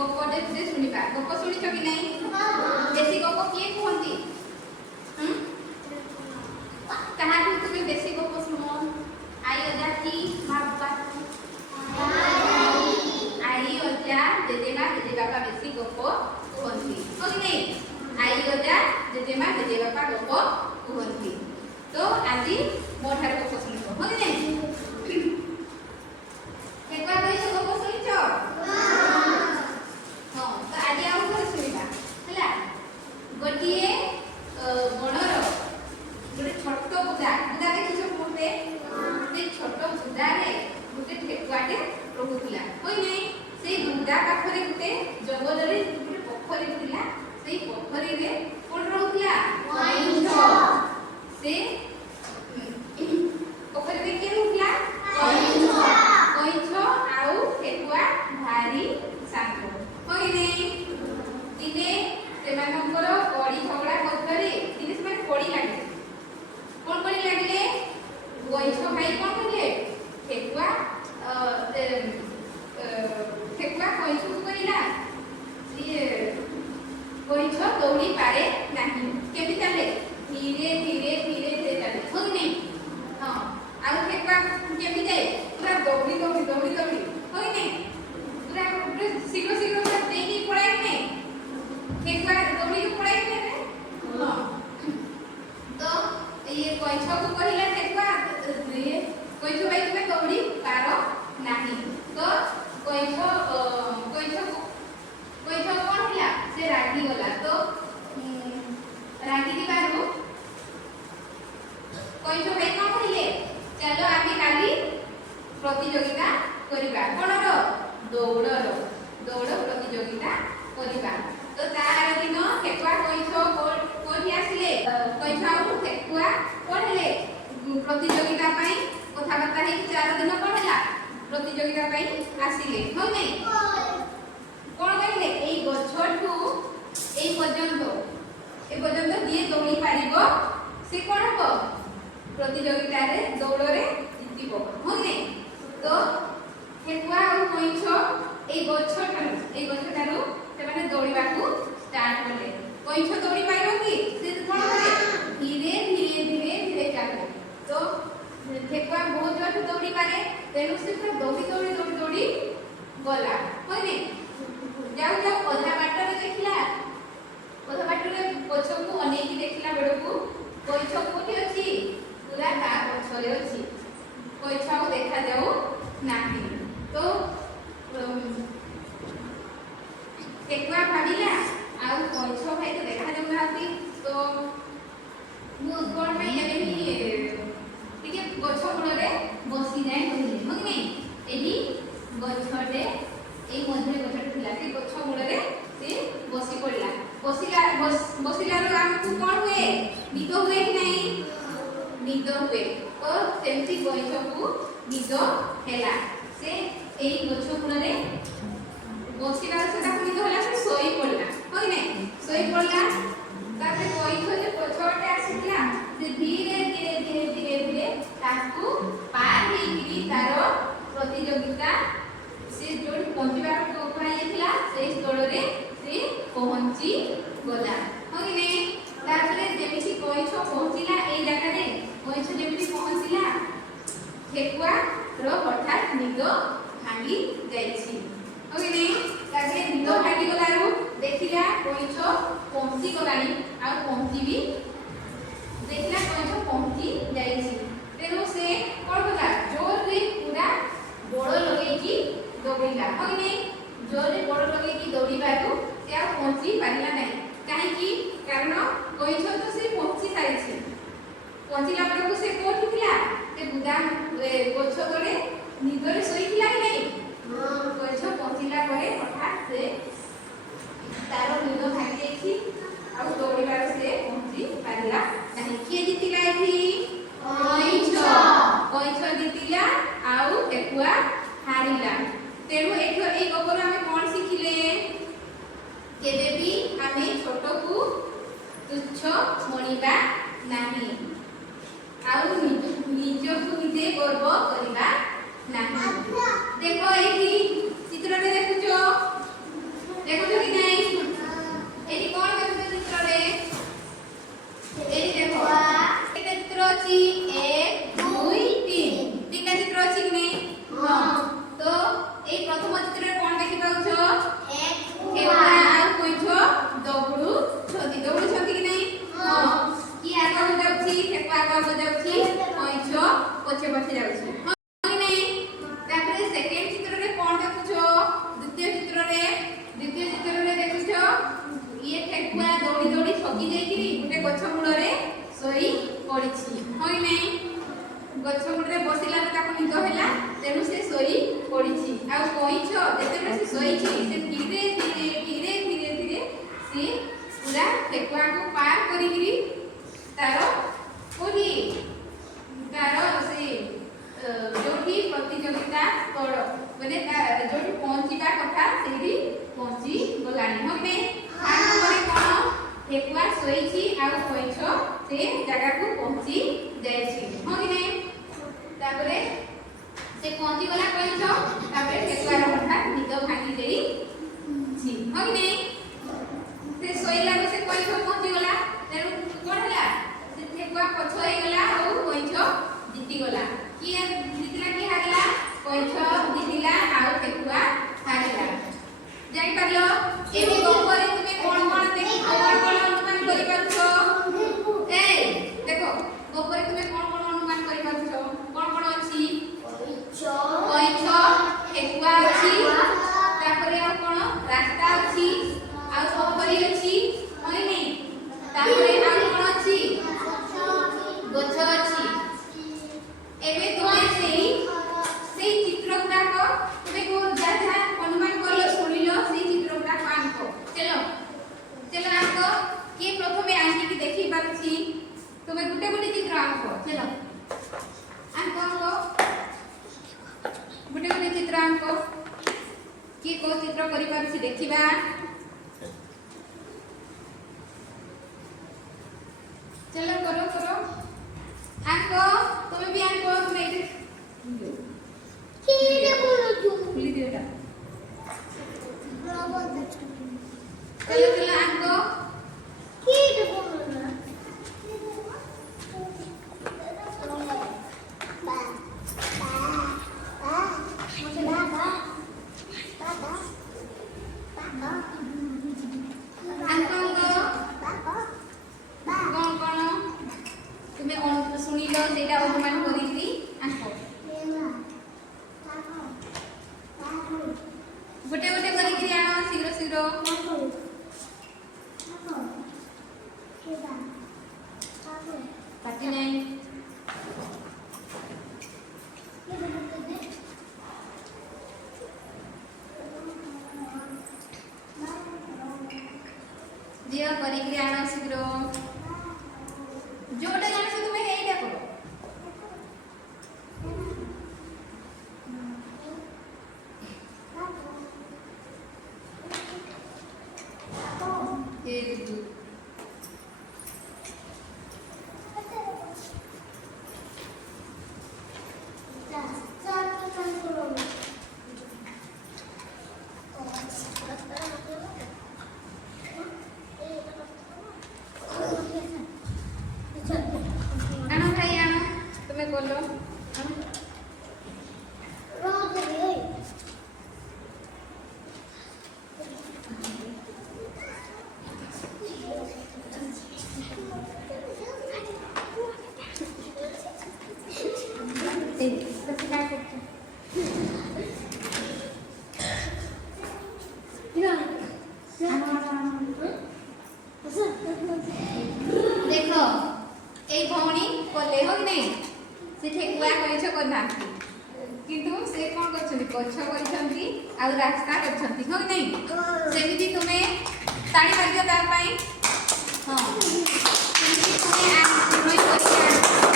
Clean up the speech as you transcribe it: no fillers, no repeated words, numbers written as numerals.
गपटे से सुनिबा गप सुनिछ कि नहीं देसी गप किए कहंती कहाठू तुमे देसी गप सुनो आई अजा की बाबा आई अजा जेजेमा जेजेबापा बेसी गप कहंती हो कि नहीं आई अजा जेजेमा जेजेबापा गप कहंती तो आज मो ठार गप सुनिबो हो कि नहीं केकवा कहि गप सुनिछ हां तो आज आउ कर सुनिबा हला गोटिए बणर गोटे छोट बुदा बुदा देखिछ मोटे से छोट बुदा रे गोटे ठेकुआटे रहुतिला होई नहीं से बुदा पाखरे गोटे जंगल रे गोटे पोखरी थिला से पोखरी रे कोन रहुतिला कइछ से पोखरी रे के रहुतिला कइछ आउ ठेकुआ भारी सांगो होई नहीं दिने सेमानकर कड़ी झगड़ा कथरे दिने से पड़ी लागे कोन पड़ी लागले कइछ भाई कोन करले ठेकुआ ठेकुआ कइछ को करिला ये कइछ दौड़ी पारे नाही केबी चले धीरे धीरे धीरे धीरे चले हो नहीं हां आ ठेकुआ केबी जाए पूरा दौड़ी दौड़ी दौड़ी दौड़ी हो नहीं पूरा शीघ्र शीघ्र पूरा देगी पड़ाई नहीं ठेकुआ दौड़ी के पड़ाई नहीं हां तो ये कइछ को कहिला ठेकुआ ये कइछ भाई तुमे दौड़ी पारो नाही तो कइछ कोन हिला से रागी गला तो रागी की बारू कइछ भाई कोन कहिले चलो आमी काली प्रतियोगिता करिबा कोनरो दौड़ प्रतियोगिता करिबा तो तार दिन ठेकुआ कइछ कोठी आसिले कइछ आउ ठेकुआ कोन हेले प्रतियोगिता पई कथाबार्ता हे चार दिन कोन होला प्रतियोगिता पई आसिले हो नहीं कोन कहिले एई गछठू एई पर्यंत दिए दौड़ी पारिबो से कोन हो प्रतियोगिता रे दौड़ रे जितिबो हो नहीं तो ठेकुआ और कइछ एई गछठारू से माने दौड़ीबा को स्टार्ट करले कइछ दौड़ी पाइबो कि से कोन करे धीरे धीरे धीरे धीरे चले तो ठेकुआ बहुत जोर दौड़ी पारे तेनु से दौड़ी दौड़ी दौड़ी दौड़ी गला होय नहीं जाऊ जाऊ अधा बाटर देखिला अधा बाटर पछ को अनेकी देखिला बेड़ को कइछ कोठी अछि पूरा ता पछरे अछि कइछ को देखा जाऊ नाही तो ठेकुआ भाबिला आ कइछ भाई तो देखा जाऊ नाती तो मु कोन भाई एबे ही टिके गछ मूल रे बसी जाय कहिले हो नहीं एही गछटे एई मध्ये गछटे थिला से गछ मूल रे से बसी पड़ला बसिला रो हमकु कोन हुए निद हुए कि नहीं निद हुए और सेमती गछ को निद हेला से एई गछ मूल रे बसिला से ताकु निद होला से सोई पड़ला होय नहीं सोई पड़ला ताके गछ जे पछोटे आसिला से धीरे धीरे धीरे धीरे धीरे ताकू पार हेकी तारो प्रतियोगिता से जोड़ पहुंचबा को कहै थिला से दौड़ रे से पहुंची गला हो कि नहीं तापरे जेमिति कइछ पहुंचिला एई जगह रे कइछ जेमिति पहुंचिला ठेकुआ रो हठात निद भांगी जाईछि हो कि नहीं ताके निद भांगी गलारू देखिला कइछ पहुंची गलानी आ पहुंची भी देखला कइछ पहुंची जाईछि तेनु से कोन कला जोर रे पूरा गोड़ लगे की दौड़ीला हो नहीं जोर रे गोड़ लगे की दौड़ीबा को से आ पहुंची पारिला नहीं काहे की कारण कइछ तो से पहुंची साइछि पहुंचीला पर को से कोठी थिला से बुदा गछ तळे निदरे सोईथिला कि नहीं कइछ पहुंचीला परे हठात से तारो निद भागी जाईछि आ दौड़ीबा से पहुंची पारिला नहीं के जितिला एठी कइछ जितिला आउ ठेकुआ हारिला तेनु एठो ए गपर हमें कोन सिखिले केबे भी हमें छोट को तुच्छ मणिबा नाही आउ निज को निजे गर्व करिबा नाही देखो एठी चित्र रे देखुचो गछ मुड़े बसिला ताको निद होला तेनु से सोई पड़िछि आ कइछ जेतेबे से सोइछि से धीरे धीरे से पूरा ठेकुआ को पार करिगिरी तारो कोठी तारो से जोठी प्रतियोगिता तोड़ माने जोठी पहुंचीबा कथा सेही पहुंची गलानी हमे आन करे कोन ठेकुआ सोइछि आ कइछ से जगह को पहुंची जाइछि हो कि नै तापरे से पहुंची गला कइछ तापरे ठेकुआ रो हठात निद भांगी देई छी हो कि नै से सोइला से कइछ पहुंची गला तेनु कोन हला से ठेकुआ पछोई गला आ कइछ जीती गला कि जीतला कि हारला कइछ जीतिला आ ठेकुआ हारला जाई परलो एबे गोपरे तुमे कोन कोन देखि कोन अनुमान करि पाछो ए देखो गोपरे तुमे कोन अनुमान करि पाछो कोन अछि कइछ ठेकुआ अछि तापरे आ कोन रास्ता अछि आ गोपरे अछि होय नै तापरे आ कोन अछि गछ अछि एबे तुमे सेही चित्रकला को तुमे को जा अनुमान करलो सुनिलो सेही चित्रकला को आंको चलो चलो आंको के प्रथमे आंकी की देखि पाछि तुमे गुटे गुटे चित्र आंको चलो आंको आंको गुटे गुटे चित्र आंको के को चित्र करि पाछि देखिबा चलो करो करो आंको तुमे भी आंको तुमे किरे बोलो तू खुली दियोटा रोबोट चलो चलो आंको किरे बोलो ना सुनिलो सेटा अनुमान करिकरी आंको गोटे गोटे करिकरी आनो शीघ्र शीघ्र काटी नहीं दिया करिकरी आनो शीघ्र जोटा जाने से तुम्हें यही देखो आनो भाई आनो तुम्हें बोलो देखो ए भौणी कोले हो नै से ठेकुआ कइछ कोना किंतु से कोन करछथि गछ करिसंती आ रास्ता करछथि हो नै सेमिति तुमे ताड़ी मारियो तार पई हां सेमिति तुमे आ रोई करिया